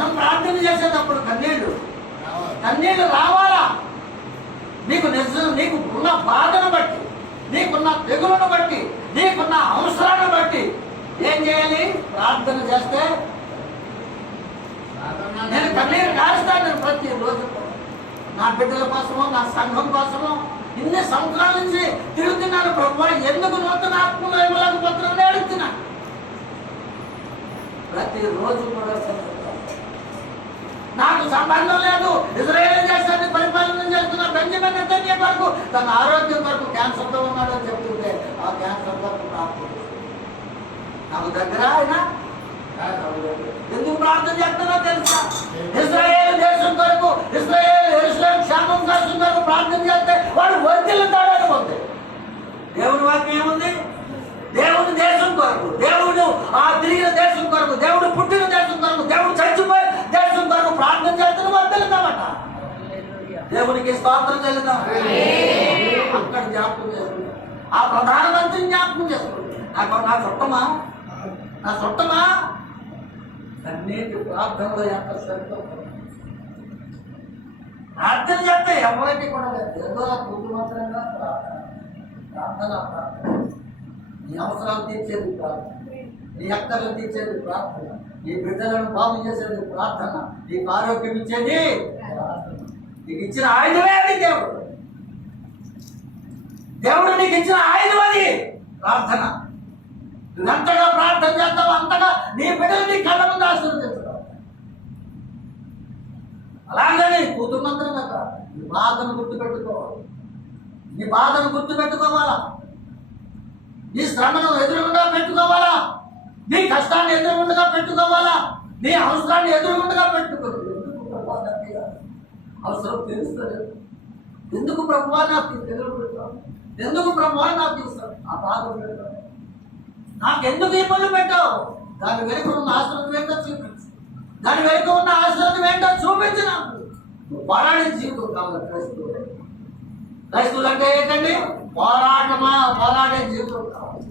మనం ప్రార్థన చేసేటప్పుడు కన్నీళ్లు రావాలా. నీకు నీకు ఉన్న బాధను బట్టి, నీకున్న తెగులను బట్టి, నీకున్న అవసరాన్ని బట్టి ఏం చేయాలి? ప్రార్థన చేస్తే నేను కన్నీరు కారుస్తాను. నేను ప్రతిరోజు నా బిడ్డల కోసము, నా సంఘం కోసము ఇన్ని సంవత్సరాల నుంచి తిరుగుతున్నాను. ప్రభు ఎందుకు నూతన ఆత్మలో ఇవ్వలేకపోతున్నాను అడుగుతున్నా. ప్రతిరోజు కూడా నాకు సంబంధం లేదు. ఇజ్రాయేల్ దేశాన్ని పరిపాలన చేస్తున్న బెంజమిన్ నెతన్యాహు వరకు తన ఆరోగ్యం వరకు క్యాన్సర్తో ఉన్నాడు అని చెప్తుంటే ఆ క్యాన్సర్ వరకు ప్రార్థన నాకు దగ్గర ఆయన ఎందుకు ప్రార్థన చేస్తున్నారో తెలుసా? ఇజ్రాయేల్ దేశం కొరకు, యెరూషలేము క్షేమం కోసం కొరకు ప్రార్థన చేస్తే వాడు వర్ధిల్లుతాడని ఉంది. దేవుని వాక్యం ఏముంది? దేవుని దేశం కొరకు, దేవుడు ఆ తిరిగిన దేశం కొరకు, దేవుడు పుట్టిన దేశం కొరకు, దేవుడు చచ్చిపోయే దేశం కొరకు ప్రార్థన చేస్తున్న వర్ధిల్లుతామట. దేవునికి స్తోత్రం చెల్లుతాం. అక్కడ జ్ఞాపకం చేసుకుంటాం. ఆ ప్రధానమంత్రిని జ్ఞాపకం చేసుకుంటాం. నా చుట్టమా అన్నిటి ప్రార్థనలో ఎంత శ్రద్ధ. ప్రార్థన చేస్తే ఎవరికి కూడా ఏదో కుటుంబంగా ప్రార్థన. నీ అవసరాలు తీర్చేది ప్రార్థన, నీ అక్కర్లు తీర్చేది ప్రార్థన, నీ బిడ్డలను బాగు చేసేది ప్రార్థన, నీకు ఆరోగ్యం ఇచ్చేది ప్రార్థన. నీకు ఇచ్చిన ఆయుధమే అది. దేవుడు నీకు ఇచ్చిన ఆయుధం అది ప్రార్థన. ఎంతగా ప్రార్థన చేస్తావు అంతగా నీ బిడ్డలు నీ కళ్ళ ముందు ఆశీర్వదించడం. అలాగని కుటుంబంగా నీ బాధను గుర్తుపెట్టుకోవాలి. నీ బాధను గుర్తుపెట్టుకోవాలా. నీ శ్రమను ఎదురుగుండా పెట్టుకోవాలా. నీ కష్టాన్ని ఎదురుగుండగా పెట్టుకోవాలా. నీ అవసరాన్ని ఎదురుగుండగా పెట్టుకోవాలి. అవసరం తెలుస్తుంది. ఎందుకు ప్రభువా నాకు ఎదురుపెట్టావు? ఎందుకు ప్రభువా నాకు ఇస్తాను? ఆ బాధ పెడతాను. నాకెందుకు ఈ పనులు పెట్టావు? దాని వెనుక ఉన్న ఆశీర్వాదం ఏంటో చూపించు. దాని వెనుక ఉన్న ఆశీర్వాదం ఏంటో చూపించు. నాకు పోరాడే జీవితం కావాలి. క్రైస్తవులు అంటే ఏంటండి? పోరాడే జీవితం కావాలి.